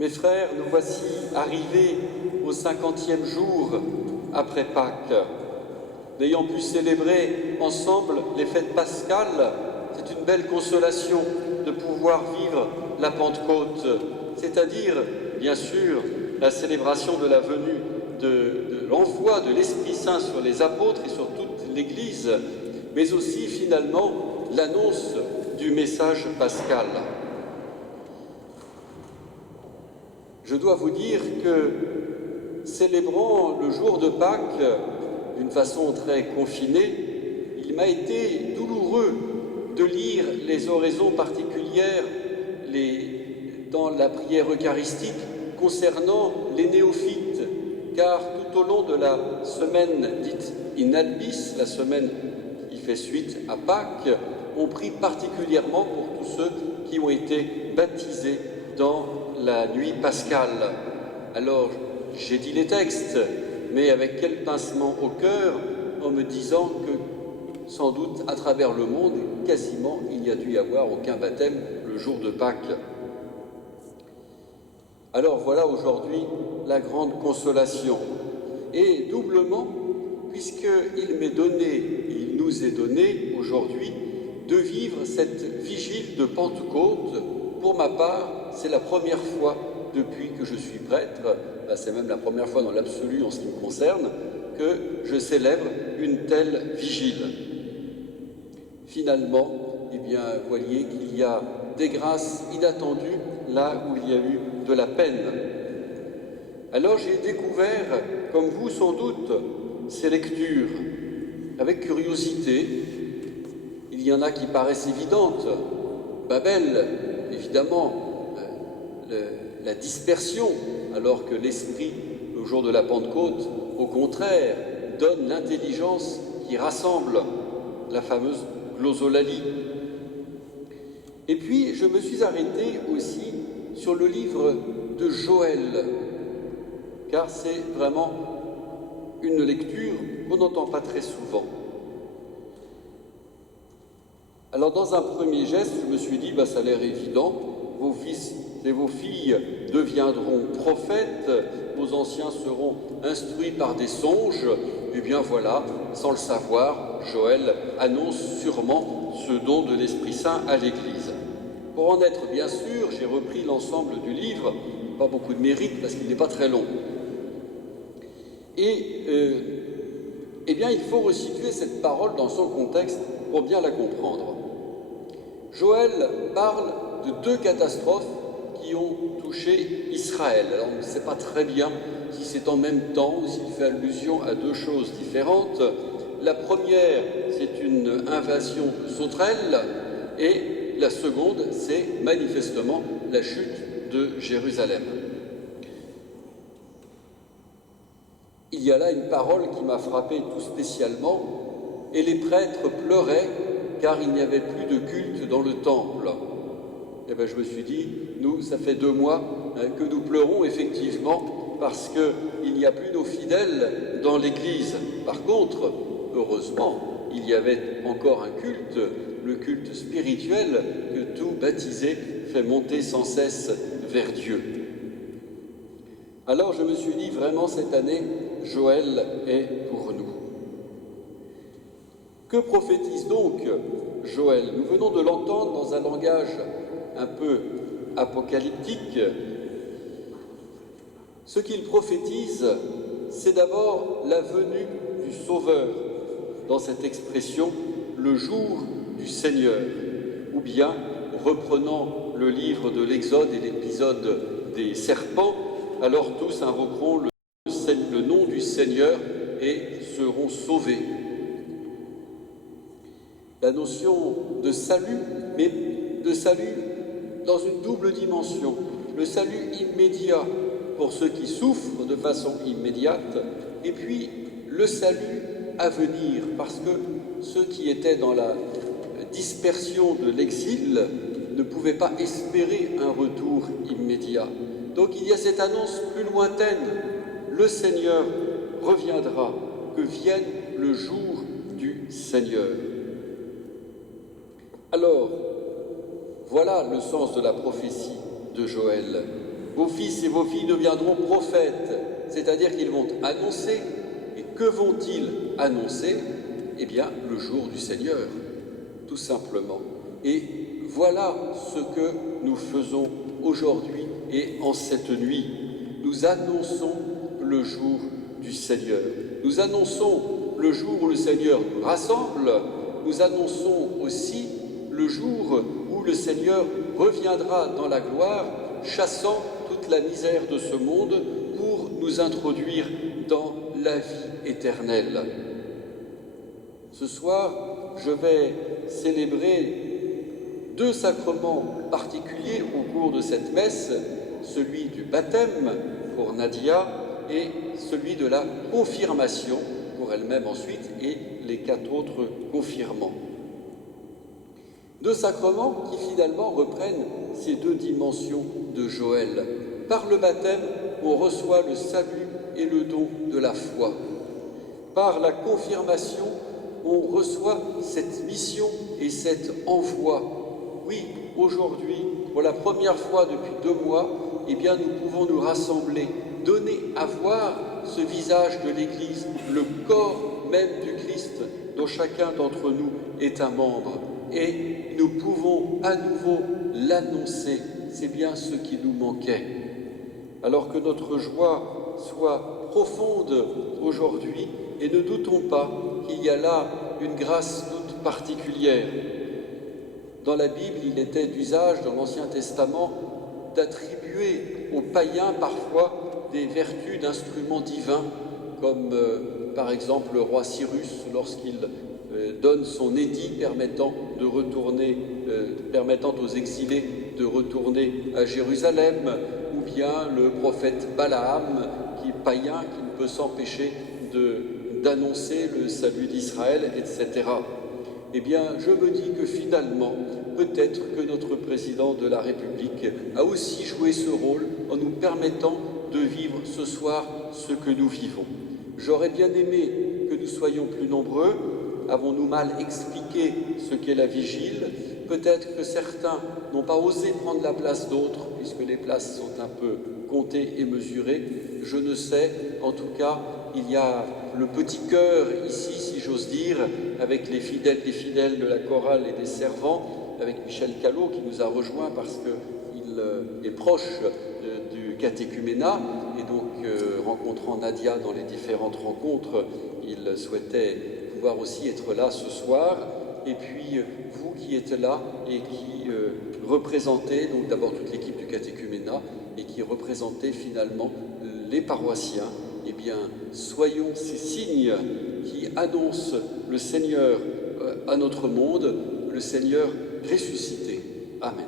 Mes frères, nous voici arrivés au 50e jour après Pâques. N'ayant pu célébrer ensemble les fêtes pascales, c'est une belle consolation de pouvoir vivre la Pentecôte, c'est-à-dire, bien sûr, la célébration de la venue, de l'envoi de l'Esprit Saint sur les apôtres et sur toute l'Église, mais aussi, finalement, l'annonce du message pascal. Je dois vous dire que, célébrant le jour de Pâques d'une façon très confinée, il m'a été douloureux de lire les oraisons particulières dans la prière eucharistique concernant les néophytes, car tout au long de la semaine dite In Albis, la semaine qui fait suite à Pâques, on prie particulièrement pour tous ceux qui ont été baptisés dans la nuit pascale. Alors, j'ai dit les textes, mais avec quel pincement au cœur, en me disant que, sans doute, à travers le monde, quasiment, il n'y a dû y avoir aucun baptême le jour de Pâques. Alors voilà aujourd'hui la grande consolation, et doublement, puisqu'il m'est donné, il nous est donné aujourd'hui, de vivre cette vigile de Pentecôte. Pour ma part, c'est la première fois depuis que je suis prêtre, c'est même la première fois dans l'absolu en ce qui me concerne, que je célèbre une telle vigile. Finalement, eh bien, voyez qu'il y a des grâces inattendues là où il y a eu de la peine. Alors j'ai découvert, comme vous sans doute, ces lectures avec curiosité. Il y en a qui paraissent évidentes. Babel, évidemment, la dispersion, alors que l'Esprit, le jour de la Pentecôte, au contraire, donne l'intelligence qui rassemble, la fameuse glosolalie. Et puis, je me suis arrêté aussi sur le livre de Joël, car c'est vraiment une lecture qu'on n'entend pas très souvent. Alors, dans un premier geste, je me suis dit, ça a l'air évident, vos fils et vos filles deviendront prophètes, vos anciens seront instruits par des songes. Eh bien voilà, sans le savoir, Joël annonce sûrement ce don de l'Esprit Saint à l'Église. Pour en être bien sûr, j'ai repris l'ensemble du livre, pas beaucoup de mérite parce qu'il n'est pas très long. Et eh bien, il faut resituer cette parole dans son contexte pour bien la comprendre. Joël parle de deux catastrophes qui ont touché Israël. Alors, on ne sait pas très bien si c'est en même temps ou s'il fait allusion à deux choses différentes. La première, c'est une invasion sauterelle, et la seconde, c'est manifestement la chute de Jérusalem. Il y a là une parole qui m'a frappé tout spécialement, et les prêtres pleuraient car il n'y avait plus de culte dans le temple. Et bien je me suis dit, nous, ça fait 2 mois que nous pleurons effectivement parce qu'il n'y a plus nos fidèles dans l'Église. Par contre, heureusement, il y avait encore un culte, le culte spirituel que tout baptisé fait monter sans cesse vers Dieu. Alors je me suis dit, vraiment cette année, Joël est pour nous. Que prophétise donc Joël? Nous venons de l'entendre dans un langage un peu apocalyptique. Ce qu'il prophétise, c'est d'abord la venue du Sauveur, dans cette expression « le jour du Seigneur », ou bien, reprenant le livre de l'Exode et l'épisode des serpents, alors tous invoqueront le nom du Seigneur et seront sauvés. La notion de salut, mais de salut dans une double dimension. Le salut immédiat pour ceux qui souffrent de façon immédiate, et puis le salut à venir, parce que ceux qui étaient dans la dispersion de l'exil ne pouvaient pas espérer un retour immédiat. Donc il y a cette annonce plus lointaine, le Seigneur reviendra, que vienne le jour du Seigneur. Alors, voilà le sens de la prophétie de Joël. vos fils et vos filles deviendront prophètes, c'est-à-dire qu'ils vont annoncer. Et que vont-ils annoncer? Eh bien, le jour du Seigneur, tout simplement. Et voilà ce que nous faisons aujourd'hui et en cette nuit. Nous annonçons le jour du Seigneur. Nous annonçons le jour où le Seigneur nous rassemble. Nous annonçons aussi le jour où le Seigneur reviendra dans la gloire, chassant toute la misère de ce monde pour nous introduire dans la vie éternelle. Ce soir, je vais célébrer deux sacrements particuliers au cours de cette messe, celui du baptême pour Nadia et celui de la confirmation pour elle-même ensuite et les 4 autres confirmants. Deux sacrements qui finalement reprennent ces deux dimensions de Joël. Par le baptême, on reçoit le salut et le don de la foi. Par la confirmation, on reçoit cette mission et cet envoi. Oui, aujourd'hui, pour la première fois depuis 2 mois, eh bien, nous pouvons nous rassembler, donner à voir ce visage de l'Église, le corps même du Christ, dont chacun d'entre nous est un membre. Et nous pouvons à nouveau l'annoncer. C'est bien ce qui nous manquait. Alors que notre joie soit profonde aujourd'hui, et ne doutons pas qu'il y a là une grâce toute particulière. Dans la Bible, il était d'usage, dans l'Ancien Testament, d'attribuer aux païens parfois des vertus d'instruments divins, comme par exemple le roi Cyrus, lorsqu'il donne son édit permettant aux exilés de retourner à Jérusalem, ou bien le prophète Balaam, qui est païen, qui ne peut s'empêcher d'annoncer le salut d'Israël, etc. Eh bien, je me dis que finalement, peut-être que notre président de la République a aussi joué ce rôle en nous permettant de vivre ce soir ce que nous vivons. J'aurais bien aimé que nous soyons plus nombreux. Avons-nous mal expliqué ce qu'est la vigile? Peut-être que certains n'ont pas osé prendre la place d'autres, puisque les places sont un peu comptées et mesurées. Je ne sais, en tout cas, il y a le petit chœur ici, si j'ose dire, avec les fidèles de la chorale et des servants, avec Michel Callot qui nous a rejoints parce qu'il est proche du catéchuménat, et donc rencontrant Nadia dans les différentes rencontres, il souhaitait pouvoir aussi être là ce soir. Et puis vous qui êtes là et qui représentez, donc d'abord toute l'équipe du catéchuménat, et qui représentez finalement les paroissiens, eh bien, soyons ces signes qui annoncent le Seigneur à notre monde, le Seigneur ressuscité. Amen.